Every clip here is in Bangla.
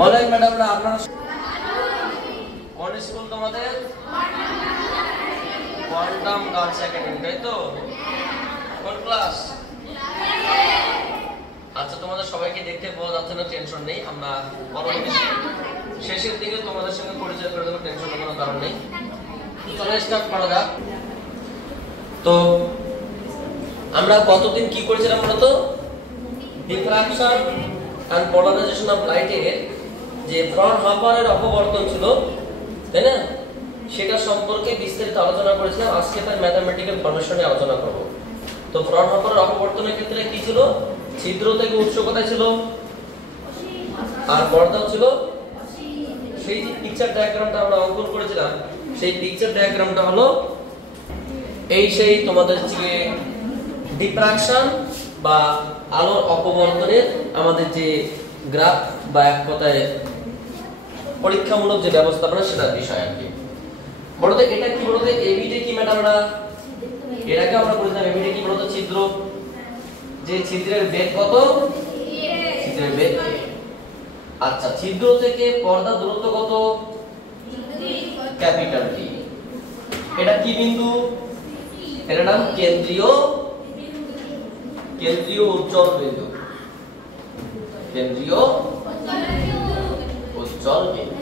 বলেন ম্যাডামরা আপনারা কোন স্কুল তোমাদের? কোয়ান্টাম গার্লস একাডেমি, তাই তো? কোন ক্লাস? আচ্ছা, তোমাদের সবাইকে দেখতে পাওয়া যাচ্ছে না, টেনশন নেই। আমরা পরবর্তী শেষের দিকে তোমাদের সঙ্গে পরিচয় করে দেবো, টেনশনের কোনো কারণ নেই। চলে স্টার্ট করা যাক। তো আমরা কতদিন কি করেছিলাম বলতো? ডিফ্রাকশন এন্ড পোলারাইজেশন অফ লাইটের যে ফ্রনহফারের অপবর্তন ছিল, তাই না, সেটা সম্পর্কে বিস্তারিত আলোচনা করেছিলাম। আজকে তার ম্যাথমেটিক্যাল ফরমেশন নিয়ে আলোচনা করব। তো ফ্রনহফারের অপবর্তনের ক্ষেত্রে কি ছিল? ছিদ্র থেকে উৎস কোথায় ছিল আর পর্দাও ছিল। সেই যে পিকচার ডায়াগ্রামটা আমরা অঙ্কন করেছিলাম, সেই পিকচার ডায়াগ্রামটা হলো এই সেই তোমাদের যে ডিফ্রাকশন বা আলোর অপবর্তনের আমাদের যে গ্রাফ বা এক কথায় পরীক্ষামূলক যে ব্যবস্থাপনা, সেটার বিষয় আর কি। বলতে এটা কি বলতে? এবিটা কি ম্যাডামরা? এটাকে আমরা বলছিলাম এবিটা কি বলতো? ছিদ্র। যে ছিদ্রের বেগ কত? ছিদ্রের বেগ। আচ্ছা, ছিদ্র থেকে পর্দা দূরত্ব কত? Capital T. এটা কি বিন্দু? এর নাম কেন্দ্রীয় উজ্জ্বল বিন্দু। কেন্দ্রীয় উজ্জ্বল বিন্দু।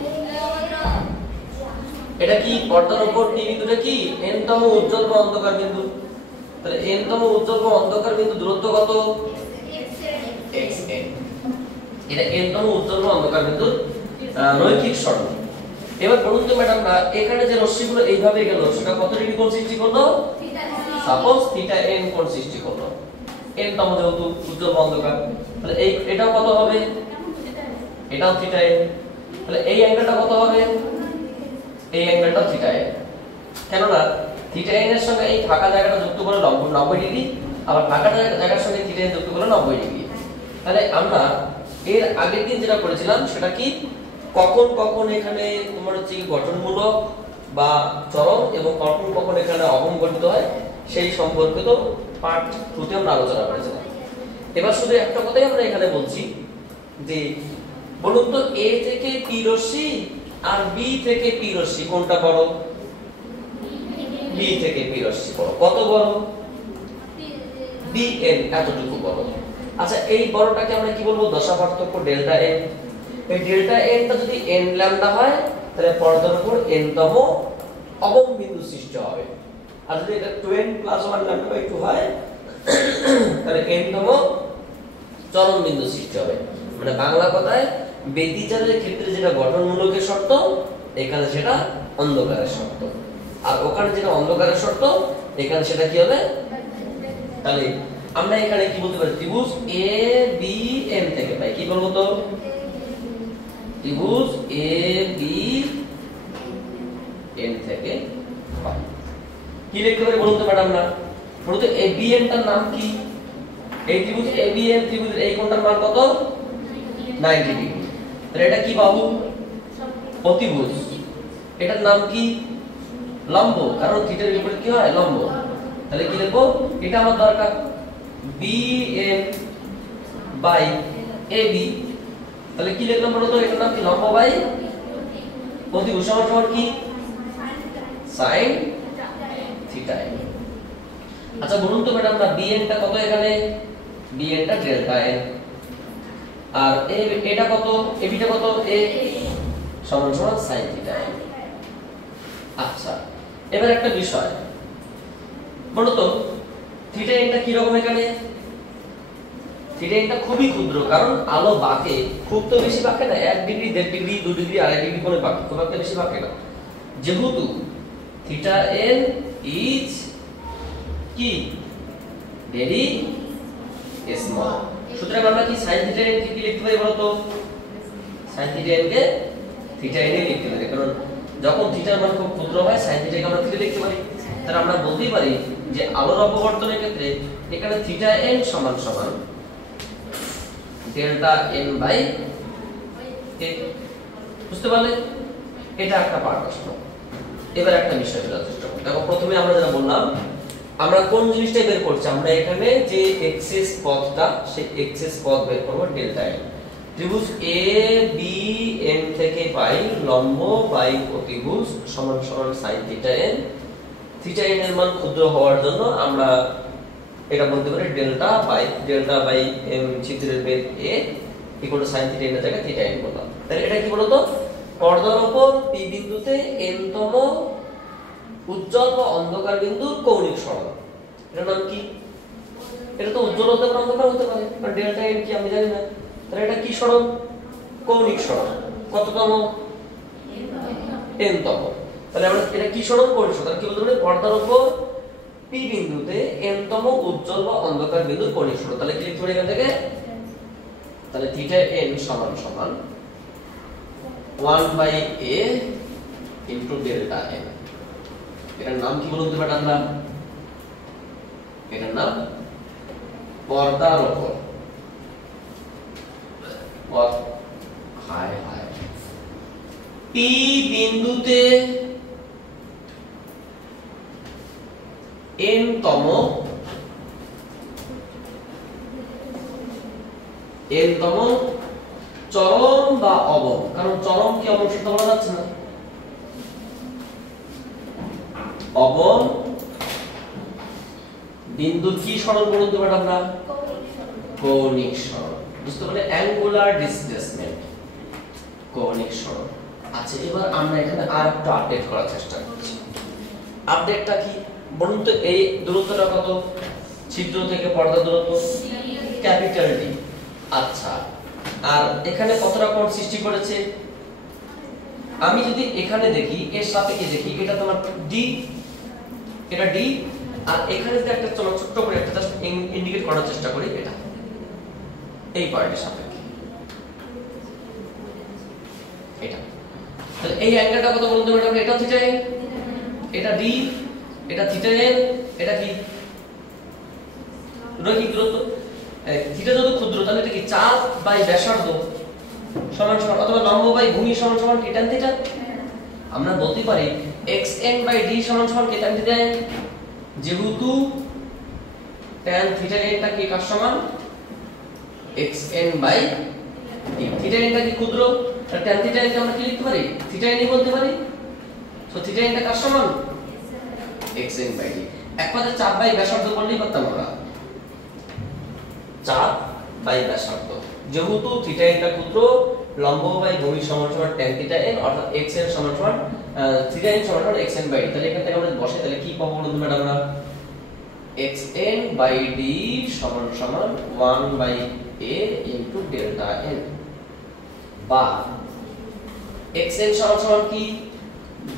এটা কি পর্দার উপর টি বিন্দুটা কি এনতম উজ্জ্বল বা অন্ধকার বিন্দু? তাহলে এনতম উজ্জ্বল বা অন্ধকার বিন্দু দূরত্ব কত? xn। এটা এনতম উজ্জ্বল বা অন্ধকার বিন্দু রৈখিক সরণ। এবার বলুন তো ম্যাডাম না, এখানে যে রশ্মিগুলো এইভাবে গেল, সেটা কত ডিগ্রি কোণ সৃষ্টি করলো? সাপোজ থিটা n কোণ সৃষ্টি করলো। এনতম যেহেতু উজ্জ্বল বা অন্ধকার, তাহলে এটাও কত হবে? এটাও থিটা n। তাহলে এই অ্যাঙ্গেলটা কত হবে? এই অ্যাঙ্গেলটা থিটা n। কেননা থিটা n এর সঙ্গে এই ফাঁকা জায়গাটা যুক্ত করে 90 ডিগ্রি, আবার ফাঁকা জায়গার সঙ্গে থিটা n যুক্ত করে 90 ডিগ্রি। তাহলে আমরা এর আগের দিন যেটা করেছিলাম সেটা কি, কখন কখন এখানে তোমার হচ্ছে গঠনমূলক বা চরম এবং কখন কখন এখানে অবম গঠিত হয়, সেই সম্পর্কিত পার্ট 2 তে আমরা আলোচনা করেছিলাম। এবার শুধু একটা কথাই আমরা এখানে বলছি যে, বলুন তো a থেকে p রশ্মি আর b থেকে p রশ্মি কোনটা বড়? b থেকে p রশ্মি বড়। কত বড়? bn, এতটুকু বড়। আচ্ছা, এই বড়টাকে আমরা কি বলবো? দশা পার্থক্য ডেল্টা n। এই ডেল্টা n টা যদি n ল্যামডা হয়, তাহলে পর্দার উপর n তম অবম বিন্দু সৃষ্টি হবে। আর যদি এটা 2n + 1 ল্যামডা বাই 2 হয়, তাহলে n তম চরম বিন্দু সৃষ্টি হবে। মানে বাংলা কথায় ব্যতিচারের ক্ষেত্রে যেটা গঠনমূলকের শর্ত, এখানে সেটা অন্ধকারের শর্ত। আর ওখানে যেটা অন্ধকারের শর্ত, এখানে সেটা কি হবে? তাহলে আমরা এখানে কি বলতে পারি? ত্রিভুজ ABN থেকে পাই। কি বলবো তো? ত্রিভুজ ABN থেকে পাই। কি লিখতে পারি বলুন তো ম্যাডাম না? বলুন তো ABN টার নাম কি? এই ত্রিভুজ ABN ত্রিভুজের এই কোণটার মান কত? 90 ডিগ্রি। তাহলে এটা কি বাহু? অতিভুজ। এটার নাম কি? লম্ব, কারণ থিটার বিপরীত কি হয়? লম্ব। তাহলে কি লিখবো? এটা আমার দরকার BN বাই AB। তাহলে কি লিখলাম বলো তো? এটার নাম কি? লম্ব বাই অতিভুজ সমান কি? sin theta. আচ্ছা বলুন তো ম্যাডাম না, BN টা কত এখানে? BN টা ডেল্টা n। আর এটা কত? AB টা কত? A সমান sin থিটা n। আচ্ছা, এবার একটা বিষয় বলো তো, থিটা n টা কি রকম এখানে? থিটা n টা খুবই ক্ষুদ্র, কারণ আলো বাঁকে, খুব তো বেশি বাঁকে না, 1 ডিগ্রি 1.5 ডিগ্রি 2 ডিগ্রি 2.5 ডিগ্রি করে বাঁকে, খুব একটা বেশি বাঁকে না। যেহেতু থিটা n ইজ কি ভেরি স্মল, সুতরাং আমরা কি sin থিটা n কি লিখতে পারি বলো তো? sin থিটা n কে থিটা n এ লিখতে পারি, কারণ যখন থিটার মান খুব ক্ষুদ্র হয়, sin থিটা কে আমরা থিটা লিখতে পারি। তাহলে আমরা বলতেই পারি যে আলোর অপবর্তনের ক্ষেত্রে এখানে থিটা n সমান সমান ডেল্টা n বাই a। বুঝতে পারলে? এটা একটা পার্ট আসলো। এবার একটা বিষয় বোঝার চেষ্টা করো। দেখো, প্রথমে আমরা যেটা বললাম, আমরা কোন জিনিসটা বের করছি? আমরা এখানে যে এক্সেস পথটা, সেই এক্সেস পথ বের করব ডেল্টা n। ত্রিভুজ ABN পাই লম্ব বাই অতিভুজ সমান সমান sin theta n। Theta n এর মান ক্ষুদ্র হওয়ার জন্য আমরা এটা বলতে পারি ডেল্টা বাই m ছিদ্রের বেধ a equal to sin theta n এর জায়গায় থিটা n বললাম। তাহলে এটা কি বলতো, পর্দার উপর p বিন্দুতে n তম উজ্জ্বল বা অন্ধকার বিন্দুর কৌণিক সরণ। এটার নাম কি? এটা তো উজ্জ্বল হতে পারে, অন্ধকার হতে পারে, কারণ ডেল্টা n কি আমি জানি না। তাহলে এটা কি সরণ? কৌণিক সরণ। কততম? n তম। তাহলে আমরা এটা কি সরণ? কৌণিক সরণ। তাহলে কি বলতে পারি, পর্দার উপর p বিন্দুতে n তম উজ্জ্বল বা অন্ধকার বিন্দুর কৌণিক সরণ। তাহলে কি লিখতে পারি এখান থেকে? তাহলে থিটা n সমান সমান 1 by a into delta n। এটার নাম কি বলতে পারি আমরা? এটার নাম পর্দার উপর p বিন্দুতে n তম চরম বা অবম, কারণ চরম কি অবম সেটা বলা যাচ্ছে না, অবম বিন্দু কি সরণ বলতে পারি আমরা? কৌণিক সরণ। বুঝতে পারলে? অ্যাঙ্গুলার ডিসপ্লেসমেন্ট, কৌণিক সরণ। আচ্ছা, এবার আমরা এখানে আর একটু আপডেট করার চেষ্টা করছি। আপডেটটা কি বলুন তো? এই দূরত্বটা কত? ছিদ্র থেকে পর্দা দূরত্ব ক্যাপিটাল ডি। আচ্ছা, আর এখানে কতটা কোণ সৃষ্টি করেছে? আমি যদি এখানে দেখি, এর সাপেক্ষে দেখি, এটা তোমার ডি, এটা ডি, আর এখানে যদি একটা ছোট্ট করে একটা জাস্ট ইন্ডিকেট করার চেষ্টা করি, এটা এই পয়েন্টের সাপেক্ষে এটা। তাহলে এই অ্যাঙ্গেলটা কত বলতে পারবে? এটা থিটা n, এটা d, এটা থিটা n, এটা কি রৈখিক দূরত্ব। থিটা যত ক্ষুদ্র তাহলে এটা কি চাপ বাই ব্যাসার্ধ সমান সমান, অথবা লম্ব বাই ভূমি সমান সমান কি tan থিটা। আমরা বলতে পারি xn বাই d সমান সমান কি tan থিটা n, যেহেতু tan থিটা n টা কি কার সমান? xn by d। Theta n টা কি ক্ষুদ্র, তাহলে tan থিটা n কে আমরা কি লিখতে পারি? থিটা n ই বলতে পারি। তো থিটা n টা কার সমান? xn by d। এক কথায় চাপ বাই ব্যাসার্ধ বললেই পারতাম আমরা, চাপ বাই ব্যাসার্ধ। যেহেতু থিটা n টা ক্ষুদ্র, লম্ব বাই ভূমি সমান সমান tan থিটা n, অর্থাৎ xn সমান সমান থিটা n সমান সমান xn বাই d। তাহলে এখান থেকে আমরা বসাই, তাহলে কি পাবো বলুন তো আমরা? xn বাই d সমান সমান 1 by a into delta n, বা xn সমান সমান কি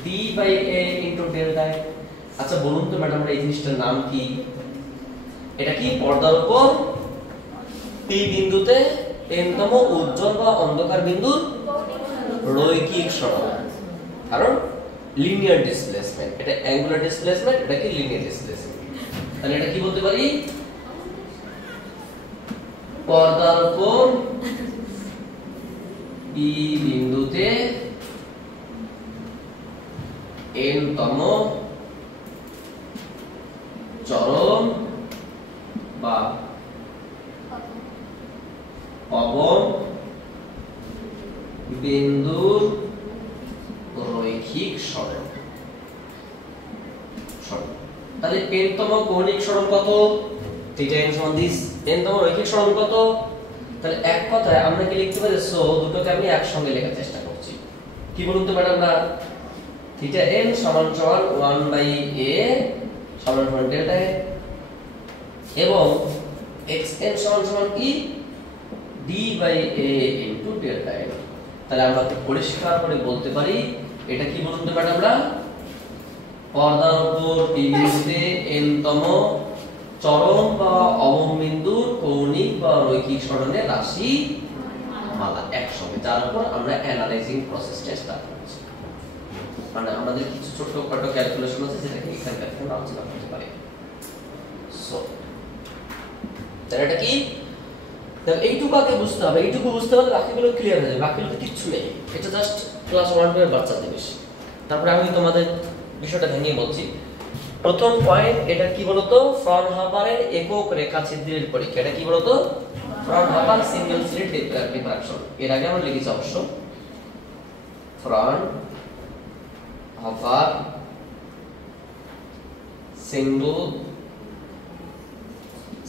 d by a into delta n। আচ্ছা বলুন তো ম্যাডাম, এই জিনিসটার নাম কি? এটা কি পর্দার উপর p বিন্দুতে n তম উজ্জ্বল বা অন্ধকার বিন্দুর রৈখিক সরণ, কারণ লিনিয়ার ডিসপ্লেসমেন্ট। এটা অ্যাঙ্গুলার ডিসপ্লেসমেন্ট, এটা কি লিনিয়ার ডিসপ্লেসমেন্ট। তাহলে এটা কি বলতে পারি? পর্দার উপর p বিন্দুতে n তম চরম বা অবম বিন্দুর রৈখিক সরণ। তাহলে n তম কৌণিক সরণ কত? থিটা n সমান দিস। n তম রৈখিক সরণ কত? তাহলে এক কথায় আমরা কি লিখতে পারি? সো দুটোকে আমি একসঙ্গে লেখার চেষ্টা করছি। কি বলুন তো ম্যাডাম? আমরা থিটা n সমান সমান 1 বাই a সমান সমান ডেল্টা n, এবং xn সমান সমান কি d by a into delta n। তাহলে আমরা পরিষ্কার করে বলতে পারি এটা কি বলুন তো ম্যাডাম? আমরা পর্দার উপর p বিন্দুতে n তম চরম বা অবম বিন্দুর কৌণিক বা রৈখিক সরণের রাশি মালা একসঙ্গে, যার উপর আমরা অ্যানালাইজিং প্রসেসটা স্টার্ট করছি। মানে আমাদের কিছু ছোটখাটো ক্যালকুলেশন আছে যেটাকে এখানকার থেকে আলোচনা করতে পারি। সো তাহলে এটা কি? তাহলে এইটুকু আগে বুঝতে হবে, এইটুকু বুঝতে পারলে বাকিগুলো ক্লিয়ার হয়ে যাবে। বাকিগুলো কিচ্ছু নেই, এটা জাস্ট ক্লাস 1-2 এর বাচ্চা জিনিস। তারপরে আমি তোমাদের বিষয়টা ভেঙে বলছি। প্রথম পয়েন্ট, এটা কি বলতো? ফ্রনহফারের একক রেখা ছিদ্রের পরীক্ষা। এটা কি বলতো? Fraunhofer single slit diffraction. এর আগে আমরা লিখেছি অবশ্য। front hopper single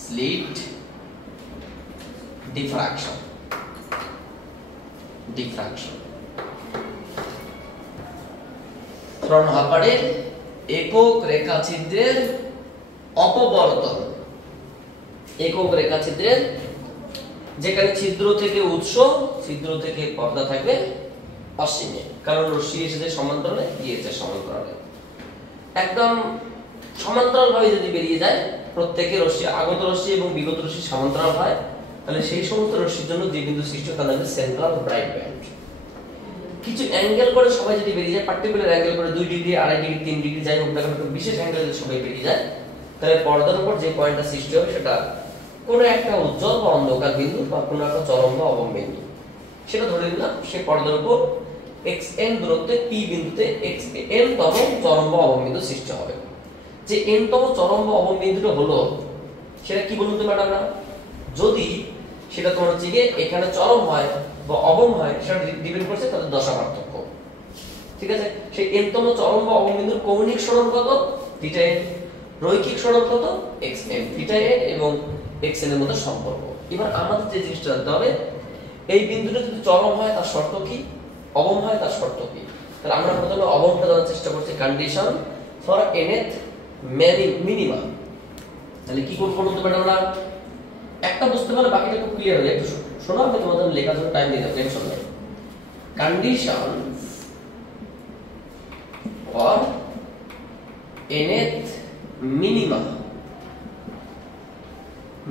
slit diffraction ফ্রন্ট হপারের একক রেখাছিদ্রের অপবর্তন, একক রেখাছিদ্রের যেখানে ছিদ্র থেকে উৎস, ছিদ্র থেকে পর্দা থাকবে অসীমে, কারণ রশ্মি এসেছে সমান্তরালে, গিয়েছে সমান্তরালে। একদম সমান্তরাল ভাবে যদি বেরিয়ে যায়, প্রত্যেকের রশ্মি, আগত রশ্মি এবং বিগত রশ্মি সমান্তরাল হয়, তাহলে সেই সমস্ত রশ্মির জন্য যে বিন্দু সৃষ্টি হয় তার নাম সেন্ট্রাল ব্রাইট ব্যান্ড। কিছু অ্যাঙ্গেল করে সবাই যদি বেরিয়ে যায়, পার্টিকুলার অ্যাঙ্গেল করে 2 ডিগ্রি, 2.5 ডিগ্রি, 3 ডিগ্রি যাই হোক না কেন, বিশেষ অ্যাঙ্গেল যদি সবাই বেরিয়ে যায়, তাহলে পর্দার উপর যে পয়েন্টটা সৃষ্টি হবে সেটা কোনো একটা উজ্জ্বল বা অন্ধকার বিন্দু বা কোনো একটা চরম বা অবম বিন্দু। সেটা ধরে নিলাম সে পর্দার উপর xn দূরত্বে p বিন্দুতে n তম চরম বা অবম বিন্দু সৃষ্টি হবে। যে n তম চরম বা অবম বিন্দুটা হলো, সেটা কি বলুন তো ম্যাডামরা? যদি সেটা তোমার হচ্ছে গিয়ে এখানে চরম হয় বা অবম হয়, সেটা ডিপেন্ড করছে তাদের দশা পার্থক্য। ঠিক আছে, সেই n তম চরম বা অবম বিন্দুর কৌণিক সরণ কত? থিটা n, রৈখিক সরণ কত? xn, থিটা n এবং xn এর মধ্যে সম্পর্ক। এবার আমাদের যে জিনিসটা জানতে হবে, এই বিন্দুটা যদি চরম হয় তার শর্ত কি, অবম হয় তার শর্ত কি। তাহলে আমরা প্রথমে অবমটা জানার চেষ্টা করছি, কন্ডিশন ফর nth মিনিমা। তাহলে কি করব বলতে পারি আমরা? একটা বুঝতে পারলে বাকিটা খুব ক্লিয়ার হয়ে যায়। একটু শোনো, আমি তোমাদের লেখার জন্য টাইম দিয়ে দেব, টেনশন নেই। কন্ডিশন ফর nth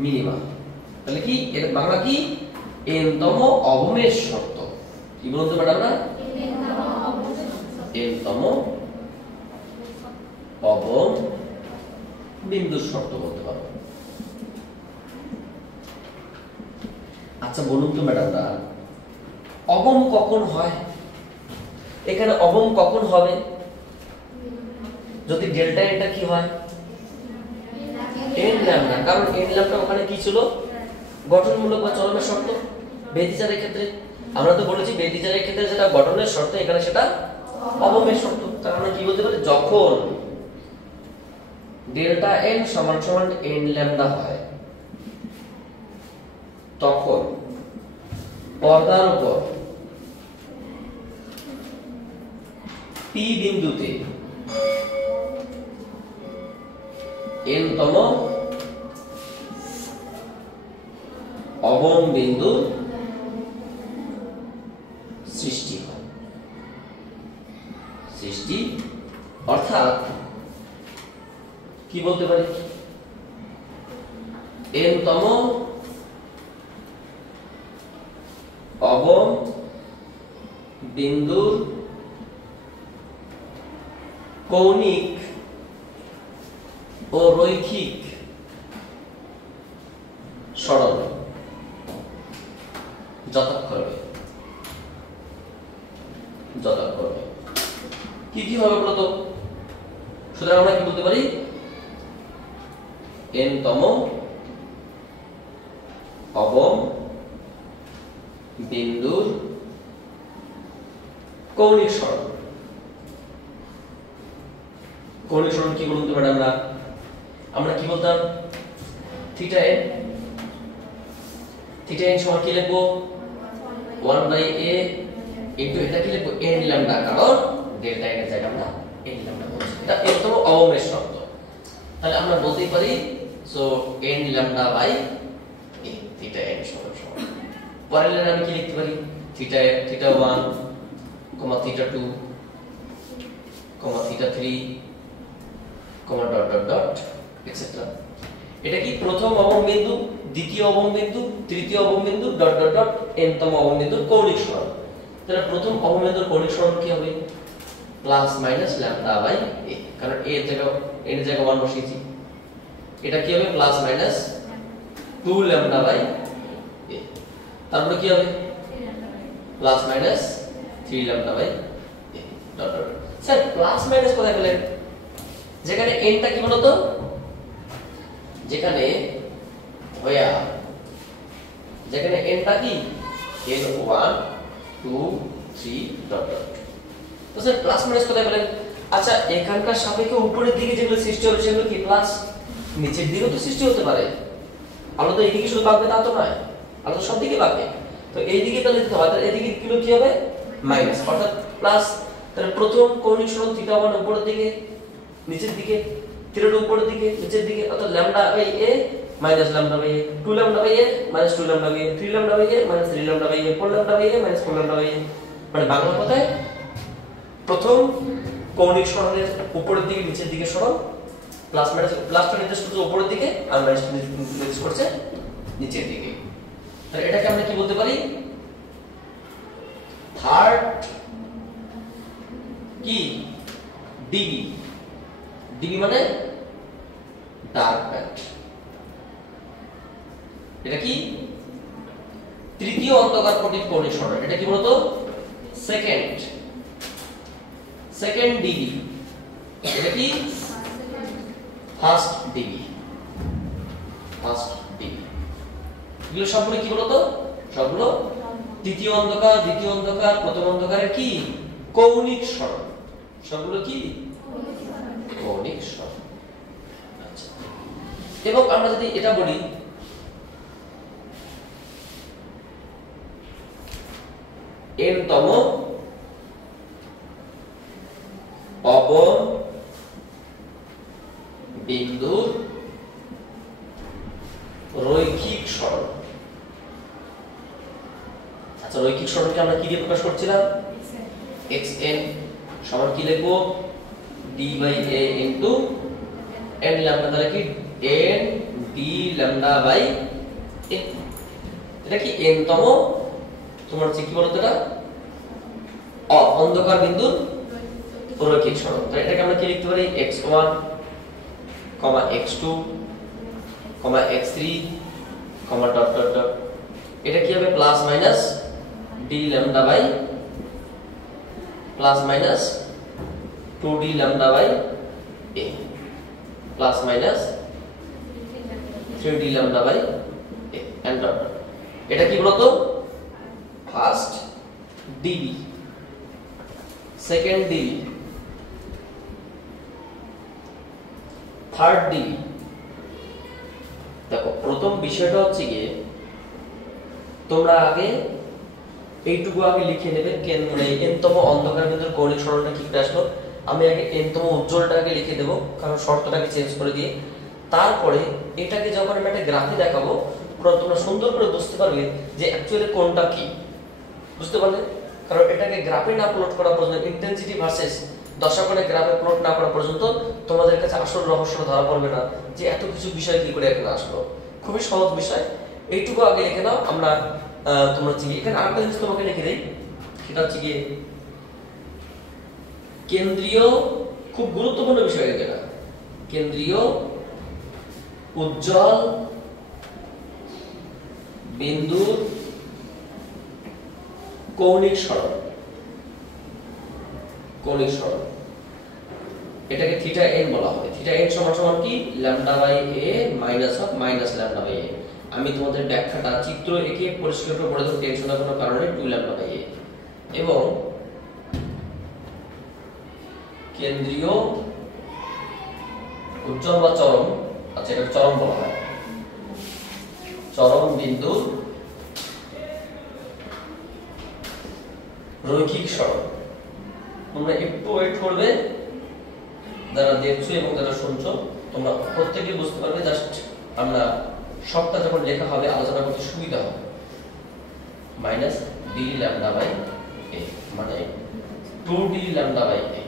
মিনিমা, তাহলে কি এর বাংলা কি? n তম অবমের শর্ত। কি বলতে পারি আমরা? n তম অবম বিন্দুর শর্ত বলতে পারো। আচ্ছা বলুন তো ম্যাডামরা, অবম কখন হয়? এখানে অবম কখন হবে? যদি ডেল্টা এটা কি হয়? n ল্যামডা, কারণ n ল্যামডা ওখানে কি ছিল? গঠনমূলক বা চরমের শর্ত। ব্যতিচারের ক্ষেত্রে আমরা তো বলেছি ব্যতিচারের ক্ষেত্রে যেটা গঠনের শর্ত, এখানে সেটা অবমের শর্ত। তার মানে কি বলতে পারি? যখন ডেল্টা n সমান সমান n ল্যামডা হয়, তখন পর্দার উপর p বিন্দুতে n তম অবম বিন্দু সৃষ্টি হয়। সৃষ্টি অর্থাৎ কি বলতে পারি? n তম অবম বিন্দুর কৌণিক ও রৈখিক সরণ যথাক্রমে কি কি হবে বলতো? সুতরাং আমরা কি বলতে পারি? n তম অবম বিন্দুর কৌণিক সরণ। কৌণিক সরণ কি বলুন তো ম্যাডাম? আমরা কি বলতাম? থিটা n, থিটা n সমান কি লিখবো? 1/a ইনটু এটা কি লিখবো? n ল্যামডা, কারণ ডেল্টা n এর জায়গায় আমরা n ল্যামডা বলছি। এটা n তম অবমের শর্ত। তাহলে আমরা বলতেই পারি so n lambda by a, theta n সমান সমান। পরের লাইনে আমি কি লিখতে পারি? Theta 1, theta 2, theta 3, dot dot dot etcetera. এটা কি প্রথম অবম বিন্দু, দ্বিতীয় অবম বিন্দু, তৃতীয় অবম বিন্দু, ডট ডট ডট n তম অবম বিন্দুর কৌণিক সরণ। তাহলে প্রথম অবম বিন্দুর কৌণিক সরণ কি হবে? Plus minus lambda by a, কারণ a এর জায়গায় n এর জায়গায় 1 বসিয়েছি। এটা কি হবে? Plus minus 2 lambda by a। তারপরে কি হবে? Plus minus 3 lambda by a dot dot. Sir plus minus কোথায় পেলেন? যেখানে n টা কি বলতো? যেখানে n টা কি? n1 2 3 dot dot. তো স্যার প্লাস মাইনাস কোথায় পেলেন? আচ্ছা এখানকার সাপেক্ষে উপরের দিকে যেগুলো সৃষ্টি হবে সেগুলো কি প্লাস, নিচের দিকেও তো সৃষ্টি হতে পারে। আলাদা এইদিকে শুধু পাবে তা তো নয়, আলাদা সব দিকে পাবে। তো এইদিকে তাহলে দিতে হয়, তাহলে এদিকে কিলো কি হবে মাইনাস, অর্থাৎ প্লাস। তাহলে প্রথম কৌণিক সরণ থিটা 1 উপরের দিকে, নিচের দিকে থিটা 2 উপরের দিকে, নিচের দিকে, অর্থাৎ lambda by a minus lambda by a, 2 lambda by a minus 2 lambda by a, 3 lambda by a minus 3 lambda by a, 4 lambda by a minus 4 lambda by a। মানে বাংলা কথায় প্রথম কৌণিক সরণের উপরের দিকে নিচের দিকে সরণ, প্লাস মাইনাস, প্লাসটা নির্দেশ করছে উপরের দিকে আর মাইনাসটা নির্দেশ করছে নিচের দিকে। তাহলে এটাকে আমরা কি বলতে পারি? থার্ড কি ডিবি, ডিবি মানে ডার্ক ব্যান্ড। এটা কি তৃতীয় অন্তকার প্রতীক কৌণিক সরণ। এটা কি বলতো? Second DB. এটা কি ফার্স্ট ডিবি। এগুলো সবগুলো কি বলতো? সবগুলো তৃতীয় অন্ধকার, দ্বিতীয় অন্ধকার, প্রথম অন্ধকারের কি কৌণিক সরণ। সবগুলো কি কৌণিক সরণ। আচ্ছা, এবং আমরা যদি এটা বলি n তম অববিন্দুর রৈখিক সরণ। আচ্ছা, রৈখিক সরণকে আমরা কি দিয়ে প্রকাশ করছিলাম? xn সমান কি লিখবো? d by a into n lambda, তাহলে কি n d lambda by a। এটা কি n তম তোমার কি বলতো? এটা অন্ধকার বিন্দুর রৈখিক সরণ। তো এটাকে আমরা কি লিখতে পারি? x1, x2, x3, dot dot dot. এটা কি হবে? Plus minus d lambda by plus minus 2d lambda by a plus minus 3d lambda by a and dot dot. এটা কি বলতো? First D B, second D B, third D B. দেখো প্রথম বিষয়টা হচ্ছে গিয়ে তোমরা আগে এইটুকু আগে লিখে নেবে, এনতম অন্ধকার বিন্দুর কৌণিক সরণটা কি করে আসলো। আমি আগে এনতম উজ্জ্বলটা আগে লিখে দেবো, কারণ শর্তটাকে চেঞ্জ করে দিয়ে। তারপরে এটাকে যখন আমি একটা গ্রাফে দেখাবো, তোমরা সুন্দর করে বুঝতে পারবে যে অ্যাকচুয়ালি কোনটা কি। বুঝতে পারলে? কারণ এটাকে গ্রাফে না প্লট করা পর্যন্ত, ইন্টেন্সিটি ভার্সেস দশাকোণে গ্রাফে প্লট না করা পর্যন্ত তোমাদের কাছে আসল রহস্যটা ধরা পড়বে না যে এত কিছু বিষয় কি করে এখানে আসলো। খুবই সহজ বিষয়, এইটুকু আগে লিখে নাও। আমরা তোমরা হচ্ছে এখানে আরেকটা জিনিস তোমাকে লিখে দেই, সেটা হচ্ছে গিয়ে কেন্দ্রীয়, খুব গুরুত্বপূর্ণ বিষয় এটা, কেন্দ্রীয় উজ্জ্বল বিন্দুর কৌণিক সরণ। কৌণিক সরণ এটাকে থিটা n বলা হয়। থিটা n সমান সমান কি? Lambda by a minus of minus lambda by a। আমি তোমাদের ব্যাখ্যাটা চিত্র এঁকে পরিষ্কার করে পড়ে দেব, টেনশনের কোনো কারণে 2 ল্যামডা বাই a। এবং কেন্দ্রীয় উজ্জ্বল বা চরম, আচ্ছা এটা চরম বলা হয়, চরম বিন্দু রৈখিক সরণ। তোমরা একটু ওয়েট করবে, যারা দেখছো এবং যারা শুনছো তোমরা প্রত্যেকে বুঝতে পারবে। জাস্ট আমরা সবটা যখন লেখা হবে আলোচনা করতে সুবিধা হবে। Minus d lambda by a মানে 2d ল্যামডা বাই a।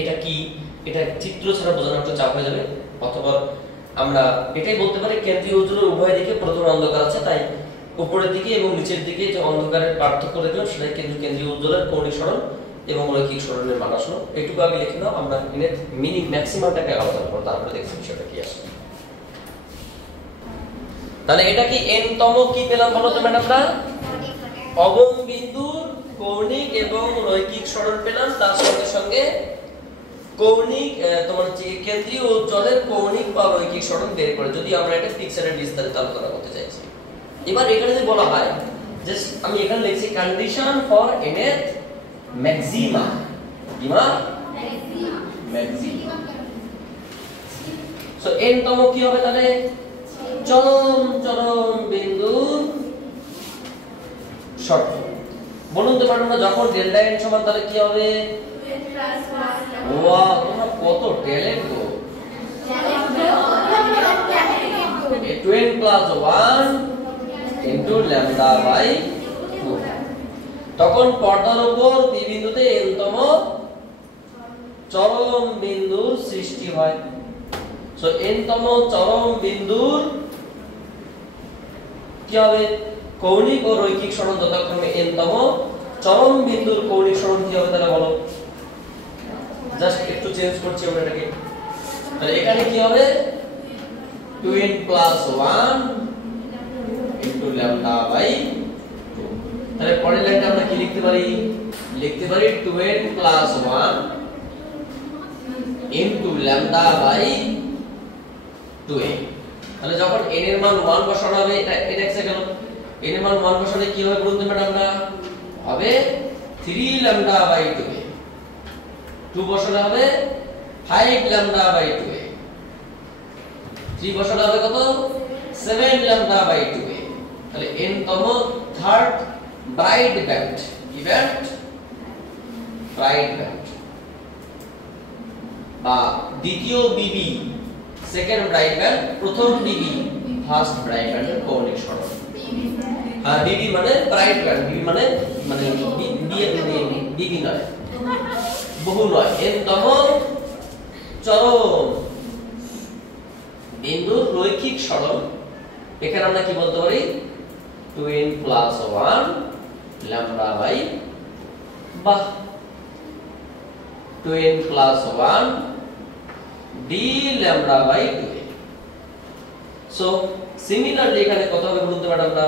এটা কি? এটা চিত্র ছাড়া বোঝানো একটু চাপ হয়ে যাবে। অথবা আমরা এটাই বলতে পারি কেন্দ্রীয় উজ্জ্বলের উভয় দিকে প্রথম অন্ধকার আছে, তাই উপরের দিকে এবং নিচের দিকে যে অন্ধকারের পার্থক্য দেখলাম সেটাই কিন্তু কেন্দ্রীয় উজ্জ্বলের কৌণিক সরণ এবং রৈখিক সরণের মান আসলো। এইটুকু আগে লিখে নাও, আমরা মিনি ম্যাক্সিমামটাকে আলোচনা করব, তারপরে দেখছি বিষয়টা কি আসে। তাহলে এটা কি n তম কি পেলাম বলো তো ম্যাডামরা? অবম বিন্দুর কৌণিক এবং রৈখিক সরণ পেলাম, তার সঙ্গে সঙ্গে কৌণিক তোমার যে কেন্দ্রীয় উজ্জ্বলের কৌণিক বা রৈখিক সরণ বের করে, যদি আমরা এটা পিকচারে বিস্তারিত আলোচনা করতে চাইছি। এবার এখানে যদি বলা হয় জাস্ট আমি এখানে লিখছি condition for nth maxima, keema maxima. So n তম কি হবে তাহলে? চরম বিন্দু শর্ত। বলুন তো ম্যাডাম যখন ডেল্টা n সমান তাহলে কি হবে? ওয়াও, তোমরা কত talent go. 2n plus 1 into lambda by 2। তখন পর্দার উপর p বিন্দুতে n তম চরম বিন্দুর সৃষ্টি হয়। সো n তম চরম বিন্দুর কি হবে? কৌণিক ও রৈখিক সরণ যথাক্রমে n তম চরম বিন্দুর কৌণিক সরণ কি হবে তাহলে বলো? জাস্ট একটু চেঞ্জ করছি আমরা এটাকে। তাহলে এখানে কি হবে? 2n plus 1 into lambda by 2। তাহলে পরের লাইনটা আমরা কি লিখতে পারি? লিখতে পারি 2n plus 1 into lambda by 2n। তাহলে যখন n এর মান 1 বসানো হবে, এটা এক্সে গেল, n এর মান 1 বসালে কি হবে বলুন তো ম্যাডাম? হবে 3 lambda by 2n। 2 বসালে হবে 5 lambda by 2n। 3 বসালে হবে কত? 7 lambda by 2n। তাহলে n তম থার্ড ব্রাইট ব্যান্ড, কি ব্যান্ড? ব্রাইট ব্যান্ড বা দ্বিতীয় বিবি, সেকেন্ড ব্রাইট ব্যান্ড, প্রথম বিবি ফার্স্ট ব্রাইট ব্যান্ডের কৌণিক সরণ। হ্যাঁ, বিবি মানে ব্রাইট ব্যান্ড, বিবি মানে বিবি নয়, বহু নয়। n তম চরম বিন্দুর রৈখিক সরণ। এখানে আমরা কি বলতে পারি? 2n plus 1 lambda by 2n plus 1 d lambda by 2n। So similarly এখানে কত হবে বলতে পারি আমরা?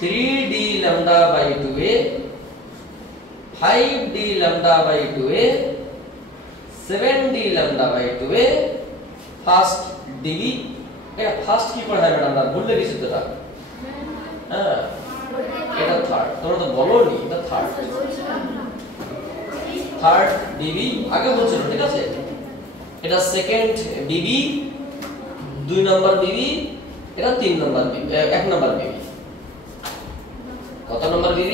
3d lambda by 2a, 5d lambda by 2a, 7d lambda by 2a, first dv। এটা ফার্স্ট কি পড়া হয় ম্যাডাম? আমরা ভুলে গেছি তো এটা। হ্যাঁ, এটা থার্ড, তোমরা তো বলোনি এটা থার্ড। থার্ড dv আগে বলছিল, ঠিক আছে? এটা সেকেন্ড dv, 2 নাম্বার dv, এটা 3 নাম্বার dv, 1 নাম্বার dv। কত নাম্বার dv?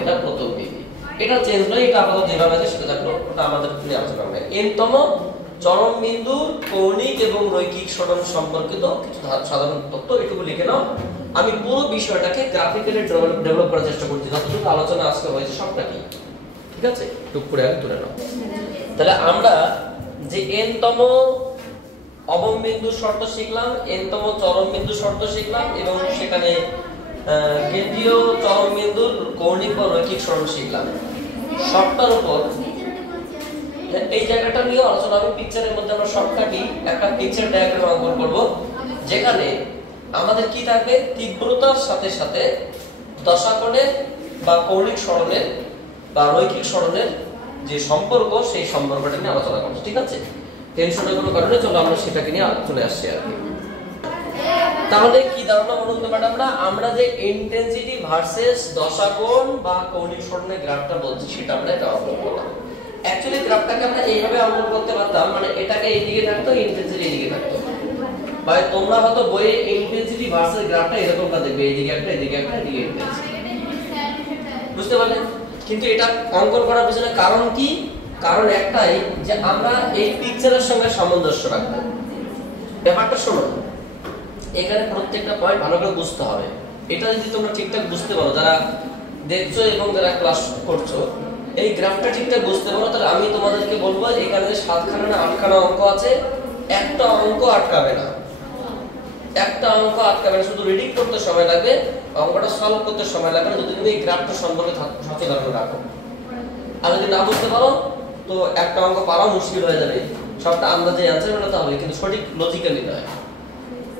এটা প্রথম dv। এটা চেঞ্জ নয়, এটা আপাতত যেভাবে আছে সেটা থাকলো, ওটা আমাদের নিয়ে আলোচনা করব। n তম চরম বিন্দুর কৌণিক এবং রৈখিক সরণ সম্পর্কিত কিছু সাধারণ তথ্য এটুকু লিখে নাও। আমি পুরো বিষয়টাকে গ্রাফিক্যালি ডেভেলপ করার চেষ্টা করছি, যতটুকু আলোচনা আজকে হয়েছে সবটা কি, ঠিক আছে? টুক করে আগে তুলে নাও। তাহলে আমরা যে n তম অবম বিন্দুর শর্ত শিখলাম, n তম চরম বিন্দুর শর্ত শিখলাম, এবং সেখানে কেন্দ্রীয় চরম বিন্দুর কৌণিক বা রৈখিক সরণ শিখলাম। সবটার উপর এই জায়গাটা নিয়ে আলোচনা হবে। পিকচারের মধ্যে আমরা শর্টকাটই একটা পিকচার ডায়াগ্রাম অঙ্কন করব, যেখানে আমাদের কি থাকবে? তীব্রতার সাথে সাথে দশাকোণের বা কৌণিক সরণের বা রৈখিক সরণের যে সম্পর্ক, সেই সম্পর্কটা নিয়ে আলোচনা করব, ঠিক আছে? টেনশনের কোনো কারণে চলো আমরা সেটাকে নিয়ে চলে আসছি আর কি। তাহলে কি ধারণা বলুন তো ম্যাডাম? আমরা যে ইন্টেন্সিটি ভার্সেস দশাকোণ বা কৌণিক সরণের গ্রাফটা বলছি, সেটা আমরা এটা অঙ্কন করলাম। অ্যাকচুয়ালি গ্রাফটাকে আমরা এইভাবে অঙ্কন করতে পারতাম, মানে এটাকে এইদিকে থাকতো, ইন্টেন্সিটি এইদিকে থাকতো। ভাই তোমরা হয়তো বইয়ে ইন্টেন্সিটি ভার্সেস গ্রাফটা এরকমটা দেখবে, এইদিকে একটা, এদিকে একটা, এদিকে ইন্টেন্সিটি, বুঝতে পারলেন? কিন্তু এটা অঙ্কন করার পিছনে কারণ কি? কারণ একটাই, যে আমরা এই পিকচারের সঙ্গে সামঞ্জস্য রাখবো। ব্যাপারটা শোনো, এখানে প্রত্যেকটা পয়েন্ট ভালো করে বুঝতে হবে। এটা যদি তোমরা ঠিকঠাক বুঝতে পারো, যারা দেখছো এবং যারা ক্লাস করছো, এই গ্রাফটা ঠিকঠাক বুঝতে পারো, তাহলে আমি তোমাদেরকে বলবো এখানে যে 7খানা না 8খানা অঙ্ক আছে, একটা অঙ্ক আটকাবে না, একটা অঙ্ক আটকাবে না। শুধু রিডিং করতে সময় লাগবে, অঙ্কটা সলভ করতে সময় লাগবে না, যদি তুমি এই গ্রাফটা সম্পর্কে সচেতন রাখো। আর যদি না বুঝতে পারো তো একটা অঙ্ক পারা মুশকিল হয়ে যাবে, সবটা আন্দাজে অ্যানসার বানাতে হবে, কিন্তু সঠিক লজিক্যালি নয়।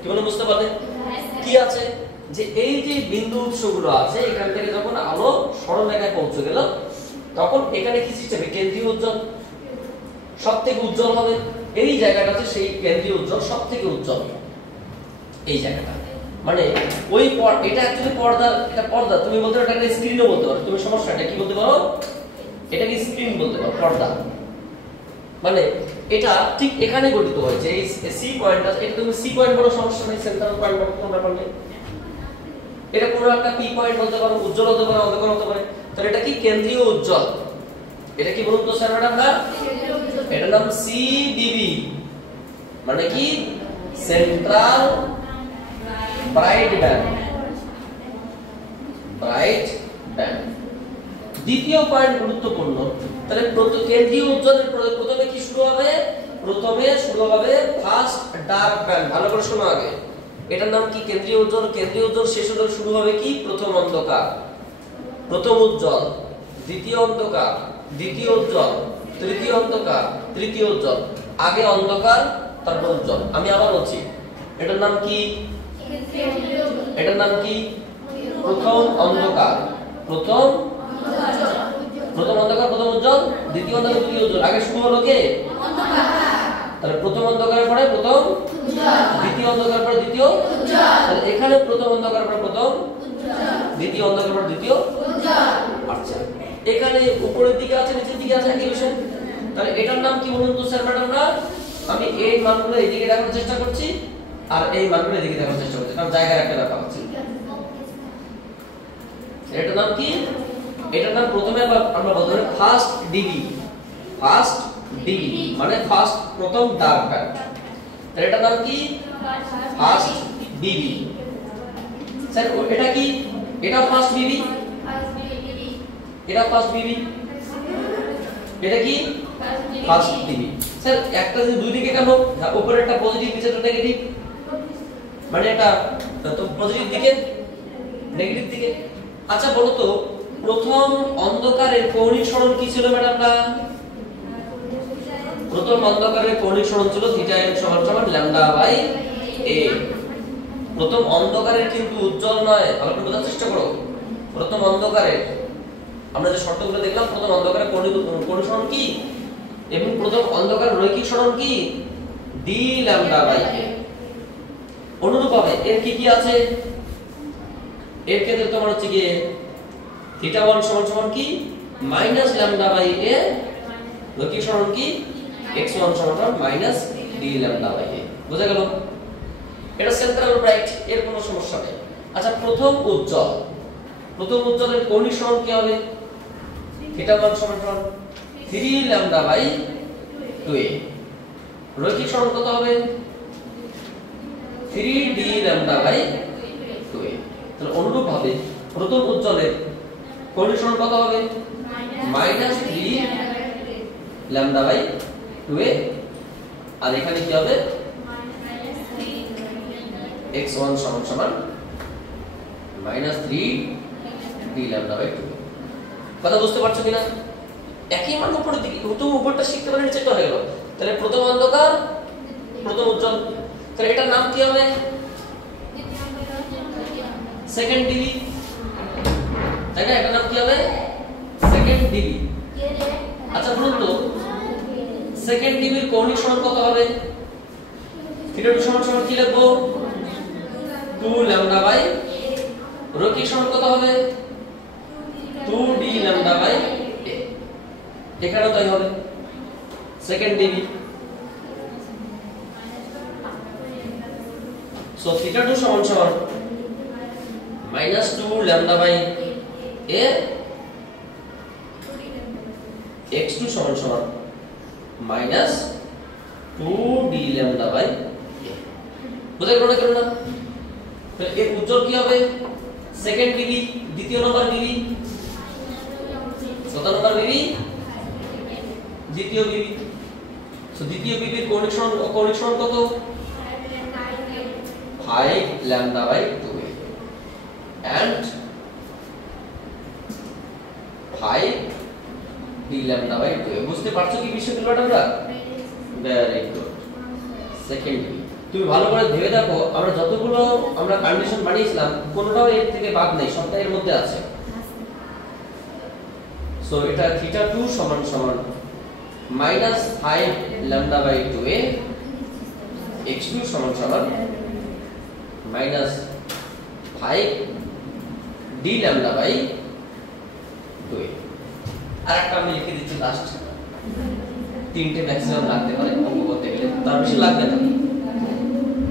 কি বলে বুঝতে পারলে? কি আছে যে এই যে বিন্দু উৎসগুলো আছে, এখান থেকে যখন আলো সরলরেখায় পৌঁছে গেল, তখন এখানে কি সৃষ্টি হবে? কেন্দ্রীয় উজ্জ্বল, সবথেকে উজ্জ্বল হবে। এই জায়গাটাতে সেই কেন্দ্রীয় উজ্জ্বল সবথেকে উজ্জ্বল, এই জায়গাটা। মানে ওই এটা অ্যাকচুয়ালি পর্দা, এটা পর্দা তুমি বলতে পারো, এটা স্ক্রিনও বলতে পারো, তুমি সমস্যা এটা কি বলতে পারো, এটা কি স্ক্রিন বলতে পারো, পর্দা। মানে এটা ঠিক এখানে গঠিত হয়েছে, এই সি পয়েন্ট আছে, এটা তুমি সি পয়েন্ট বড় সমস্যা নেই, সেন্ট্রাল পয়েন্ট বড় কোনো ব্যাপার নেই। এটা কোনো একটা পি পয়েন্ট বলতে পারো, উজ্জ্বল হতে পারে, অন্ধকার হতে পারে। তাহলে এটা কি কেন্দ্রীয় উজ্জ্বল, এটা কি বলুন তো স্যার ম্যাডামরা, এটার নাম সিডিবি, মানে কি central bright band, bright band. দ্বিতীয় পয়েন্ট গুরুত্বপূর্ণ, তাহলে কেন্দ্রীয় উজ্জ্বলের প্রথমে কি শুরু হবে, প্রথমে শুরু হবে ফার্স্ট ডার্ক ব্যান্ড। ভালো করে শোনো আগে, এটার নাম কি কেন্দ্রীয় উজ্জ্বল, কেন্দ্রীয় উজ্জ্বল শেষ হলে শুরু হবে কি প্রথম অন্ধকার, প্রথম উজ্জ্বল, দ্বিতীয় অন্ধকার, দ্বিতীয় উজ্জ্বল, তৃতীয় অন্ধকার, তৃতীয় উজ্জ্বল, আগে অন্ধকার তারপর উজ্জ্বল। আমি আবার বলছি, এটার নাম কি, এটার নাম কি প্রথম অন্ধকার, প্রথম অন্ধকার, প্রথম উজ্জ্বল, দ্বিতীয় অন্ধকার, দ্বিতীয় উজ্জ্বল। আগে শুরু হলো কে অন্ধকার, তাহলে প্রথম অন্ধকারের পরে প্রথম উজ্জ্বল, দ্বিতীয় অন্ধকারের পরে দ্বিতীয় উজ্জ্বল, তাহলে এখানে প্রথম অন্ধকারের পরে প্রথম উজ্জ্বল, দ্বিতীয় অন্ধকারের পরে দ্বিতীয় উজ্জ্বল। আচ্ছা, এখানে উপরের দিকে আছে নিচের দিকে আছে একই বিষয়, তাহলে এটার নাম কি বলুন তো স্যার ম্যাডামরা, আমি এই মানগুলো এইদিকে দেখানোর চেষ্টা করছি আর এই মানগুলো এদিকে দেখানোর চেষ্টা করছি, কারণ জায়গার একটা ব্যাপার আছে। এটার নাম কি, এটার নাম প্রথমে আমরা বলতে পারি ফার্স্ট ডিবি, ফার্স্ট ডিবি মানে ফার্স্ট প্রথম ডার্ক ব্যান্ড। তাহলে এটার নাম কি ফার্স্ট ডিবি। স্যার এটা কি, এটা ফার্স্ট ডিবি, এটা ফার্স্ট ডিবি, এটা কি ফার্স্ট ডিবি। স্যার একটা যে দুই দিকে কেন, উপরে একটা পজিটিভ নিচেটা নেগেটিভ, মানে এটা তো পজিটিভ দিকে নেগেটিভ দিকে। আচ্ছা বলো তো প্রথম অন্ধকারের কৌণিক সরণ কি ছিল ম্যাডামরা, প্রথম অন্ধকারের কৌণিক সরণ ছিল θn = λ/a। প্রথম অন্ধকারের কিন্তু উজ্জ্বল নয়, ভালো করে বোঝার চেষ্টা করো। প্রথম অন্ধকারের আমরা যে শর্তগুলো দেখলাম, প্রথম অন্ধকারের কৌণিক সরণ কি, এবং প্রথম অন্ধকারের রৈখিক সরণ কি dλ/a। অনুরূপভাবে এর কি কি আছে, এর ক্ষেত্রে তোমার হচ্ছে কি θ1 = কি -λ/a, রৈখিক সরণ কি x1 = -dλ/a। বুঝা গেল? এটা সেন্ট্রাল ব্রাইট, এর কোনো সমস্যা নেই। আচ্ছা প্রথম উজ্জ্বল, প্রথম উজ্জ্বলের কৌণিক সরণ কি হবে, θ1 = 3λ/2a, রৈখিক সরণ কত হবে 3dλ/2a। তাহলে অনুরূপভাবে প্রথম উজ্জ্বলের কৌণিক সরণ কত হবে -3λ/2a, আর এখানে কি হবে x1 = -3dλ/2। কথা বুঝতে পারছো কিনা? একই মান উপরের দিকে, তুমি উপরটা শিখতে পারলে নিচেটা হয়ে গেল। তাহলে প্রথম অন্ধকার, প্রথম উজ্জ্বল, তাহলে এটার নাম কি হবে সেকেন্ড ডিবি, তাই না? এটার নাম কি হবে সেকেন্ড ডিবি। আচ্ছা বলুন তো সেকেন্ড ডিবির কৌণিক সরণ কত হবে, θ2 = কি লিখবো 2λ/a, রৈখিক সরণ কত হবে 2dλ/a। এখানেও তাই হবে second DB. So θ2 = -2λ/a, x2 = -2dλ/a। বুঝা গেল না কেন না? তাহলে এর উজ্জ্বল কি হবে সেকেন্ড ডিবি, দ্বিতীয় নম্বর ডিবি, কত নম্বর ডিবি দ্বিতীয় বিবি। সো দ্বিতীয় বিবির কৌণিক সরণ কত 5λ/2a and 5dλ/2a। বুঝতে পারছো কি বিষয়গুলো আমরা? Very good. সেকেন্ড ডিবি তুমি ভালো করে ভেবে দেখো, আমরা যতগুলো আমরা কন্ডিশন বানিয়েছিলাম কোনোটাও এর থেকে বাদ নেই, সবটা এর মধ্যে আছে। সো এটা θ2 = -5λ/2a, x2 = -3 5 d lambda by 2a। আর একটা আমি লিখে দিচ্ছি লাস্ট, তিনটে ম্যাক্সিমাম লাগতে পারে অঙ্ক করতে গেলে, তার বেশি লাগবে না।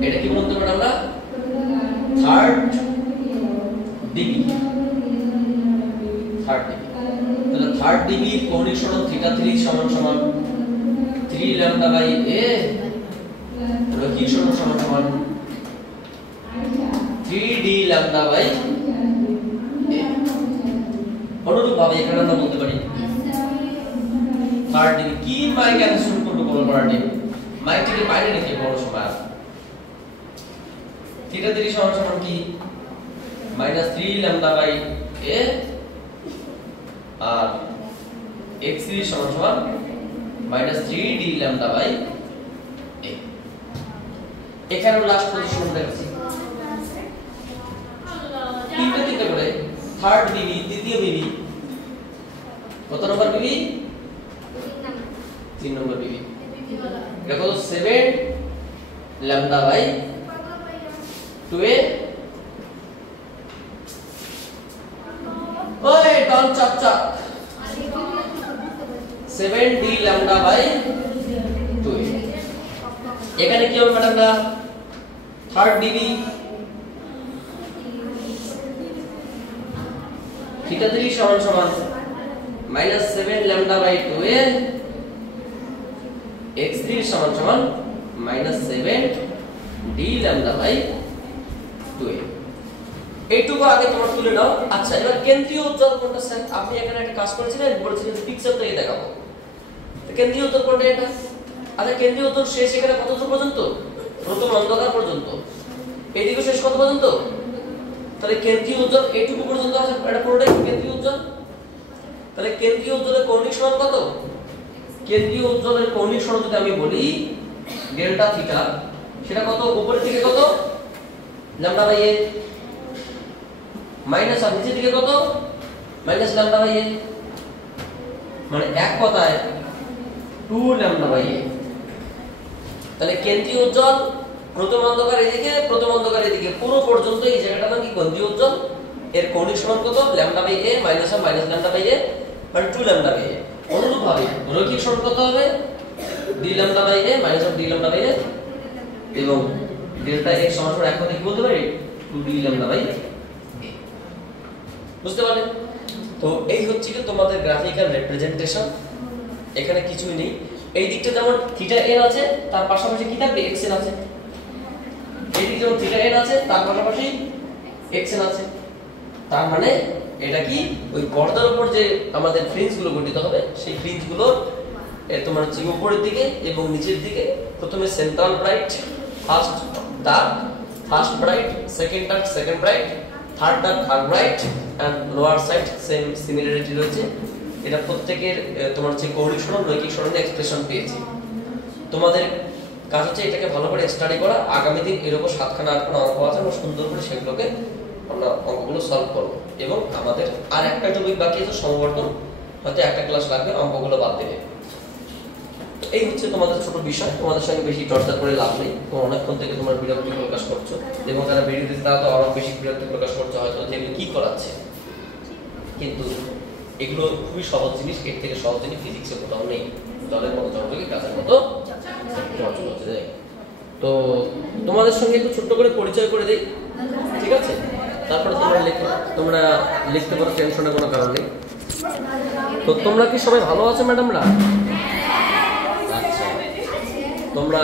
এটা কি বলতে পারি আমরা, থার্ড ডিগ্রি। তাহলে থার্ড ডিগ্রি কৌণিক সরণ θ3 সমান সমান 3 ল্যামডা বাই a, রৈখিক সরণ সমান সমান 3d ল্যামডা বাই a। অনুরূপ ভাবে এখানে আমরা বলতে পারি থার্ড ডিগ্রি কি মাইক এত শুরু করব কোন পার্টি মাইকটাকে বাইরে রেখে বড় সময় θ3 সমান সমান কি -3 lambda by a R x3 সমান সমান -3d ল্যামডা বাই a। এখানে লাস্ট পজিশন দেখাচ্ছি তিনটে করে থার্ড বিবি, দ্বিতীয় বিবি, কত নম্বর বিবি, 3 নম্বর বিবি। দেখো 7 ল্যামডা বাই 2a। ওই ডান চাপ চাপ 7d ল্যামডা বাই 2a। এখানে কি হবে ম্যাডাম না, থার্ড ডিবি θ3 সমান সমান -7 ল্যামডা বাই 2a, x3 সমান সমান -7d ল্যামডা বাই 2a। এইটুকু আগে তোমরা তুলে নাও। আচ্ছা, এবার কেন্দ্রীয় উজ্জ্বল কোণটা স্যার আপনি এখানে একটা কাজ করেছিলেন, বলেছিলেন পিকচার থেকে দেখাবো। তো কেন্দ্রীয় উজ্জ্বল কোণটা এটা। আচ্ছা, কেন্দ্রীয় উজ্জ্বল শেষ এখানে কত দূর পর্যন্ত, প্রথম অন্ধকার পর্যন্ত। এদিকে শেষ কত পর্যন্ত, তাহলে কেন্দ্রীয় উজ্জ্বল এইটুকু পর্যন্ত আছে, এটা পুরোটাই কেন্দ্রীয় উজ্জ্বল। তাহলে কেন্দ্রীয় উজ্জ্বলের কৌণিক সরণ কত, কেন্দ্রীয় উজ্জ্বলের কৌণিক সরণ যদি আমি বলি ডেল্টা থিটা, সেটা কত, উপরের দিকে কত ল্যামডা বাই a, মাইনাস আর নিচের দিকে কত মাইনাস ল্যামডা বাই a, মানে এক কথায় 2 ল্যামডা বাই a। তাহলে কেন্দ্রীয় উজ্জ্বল প্রথম অন্ধকার এদিকে, প্রথম অন্ধকার এদিকে, পুরো পর্যন্ত এই জায়গাটা নাম কি কেন্দ্রীয় উজ্জ্বল। এর কৌণিক সরণ কত, ল্যামডা বাই a মাইনাস আর মাইনাস ল্যামডা বাই a, মানে 2 ল্যামডা বাই a। অনুরূপভাবে রৈখিক সরণ কত হবে, d lambda by a minus of d lambda by a, এবং ডেল্টা x সমান সমান এখন কি বলতে পারি 2d ল্যামডা বাই a। বুঝতে পারলে? তো এই হচ্ছে কি তোমাদের গ্রাফিক্যাল রিপ্রেজেন্টেশন। এখানে কিছুই নেই। এই দিকটা যেমন থিটা n আছে, তার পাশাপাশি কি থাকবে, xn আছে। এই দিকে যেমন থিটা n আছে, তার পাশাপাশি xn আছে। তার মানে এটা কি ওই পর্দার উপর যে আমাদের ফ্রিঞ্জ গুলো গঠিত হবে, সেই ফ্রিঞ্জ গুলো তোমার হচ্ছে উপরের দিকে এবং নিচের দিকে প্রথমে central bright, first dark, first bright, second dark, second bright, third dark, third bright, and lower side same similarity রয়েছে। এটা প্রত্যেকের তোমার হচ্ছে কৌণিক সরণ, রৈখিক সরণের এক্সপ্রেশন পেয়েছি। তোমাদের কাজ হচ্ছে এটাকে ভালো করে স্টাডি করা। আগামী দিন এরকম 7খানা 8খানা অঙ্ক আছে, আমরা সুন্দর করে সেগুলোকে আমরা অঙ্কগুলো সলভ করব। এবং আমাদের আর একটা টপিক বাকি আছে, সমবর্তন, হয়তো একটা ক্লাস লাগবে অঙ্কগুলো বাদ দিলে। এই হচ্ছে তোমাদের ছোট বিষয়, তোমাদের সঙ্গে বেশি চর্চা করে লাভ নেই। তোমরা অনেকক্ষণ থেকে তোমার বিরক্তি প্রকাশ করছো, এবং যারা ভিডিও দিতে তারা তো আরো বেশি বিরক্তি প্রকাশ করছো হয়তো যে এগুলো কি করাচ্ছে। কিন্তু এগুলো খুবই সহজ জিনিস, এর থেকে সহজ জিনিস ফিজিক্সে কোথাও নেই। জলের মতো চলাচল, গাছের মতো চলাচল হচ্ছে। তো তোমাদের সঙ্গে একটু ছোট্ট করে পরিচয় করে দেই, ঠিক আছে? তারপরে তোমরা লিখতে পারো, টেনশনের কোনো কারণ নেই। তো তোমরা কি সবাই ভালো আছো ম্যাডামরা? আচ্ছা, তোমরা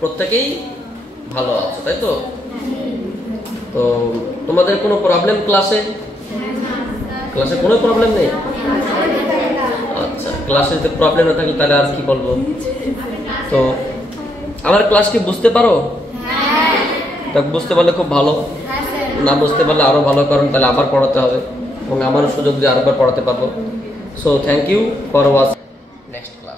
প্রত্যেকেই ভালো আছো, তাই তো? তো তোমাদের কোনো প্রবলেম ক্লাসে কোনো প্রবলেম নেই? আচ্ছা, ক্লাসে যদি প্রবলেম না থাকে তাহলে আর কি বলবো। তো আমার ক্লাস কি বুঝতে পারো? তা বুঝতে পারলে খুব ভালো, না বুঝতে পারলে আরো ভালো, কারণ তাহলে আবার পড়াতে হবে এবং আমারও সুযোগ যে আরেকবার পড়াতে পারবো। So thank you for watching next class.